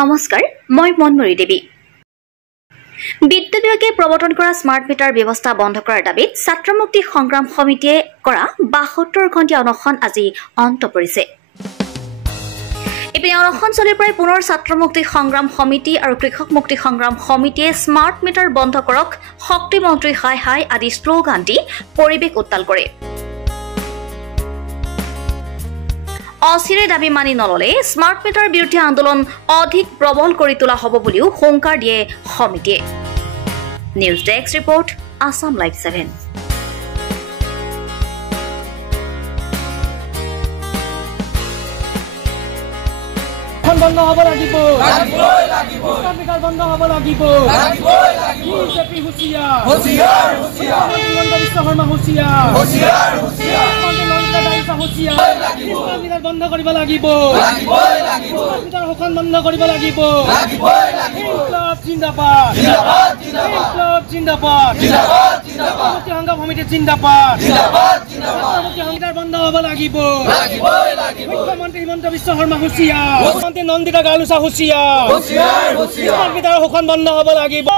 নমস্কাৰ মই মনমৰি দেৱী বিদ্যুৎ বিভাগে প্ৰৱৰ্তন কৰা স্মাৰ্ট মিটাৰ ব্যৱস্থা বন্ধ কৰাৰ দাবীত ছাত্ৰ মুক্তি সংগ্ৰাম সমিতিয়ে কৰা ৭২ ঘণ্টা অনশন আজি অন্ত পৰিছে ইপিনে অনশন চলি প্ৰায় পুনৰ ছাত্ৰ মুক্তি সংগ্ৰাম সমিতি আৰু কৃষক মুক্তি সংগ্ৰাম সমিতিয়ে স্মাৰ্ট মিটাৰ বন্ধ কৰক শক্তি মন্ত্ৰী হাই হাই আদি শ্লোগান দি পৰিৱেশ উত্তাল কৰে অচিৰে দাবী মানি নললে স্মাৰ্ট মিটাৰ বিৰুদ্ধে আন্দোলন অধিক প্ৰবল কৰি তোলা হ'ব বুলিও হুংকাৰ দিয়ে সমিতিয়ে news desk report Assam live 7 বন্ধ হ'ব লাগিব স্মাৰ্ট বন্ধ হ'ব লাগিব বিজেপি হুঁচিয়াৰ শৰ্মা হুঁচিয়াৰ বন্ধ কৰিব লাগিব শোষণ বন্ধ কৰিব লাগিব জিন্দাবাদ জিন্দাবাদ সংগ্ৰাম সমিতি জিন্দাবাদ বন্ধ হ'ব লাগিব মুখ্যমন্ত্ৰী হিমন্ত বিশ্ব শৰ্মা হুঁচিয়াৰ নন্দিতা গালুচা হুঁচিয়াৰ শোষণ বন্ধ হ'ব লাগিব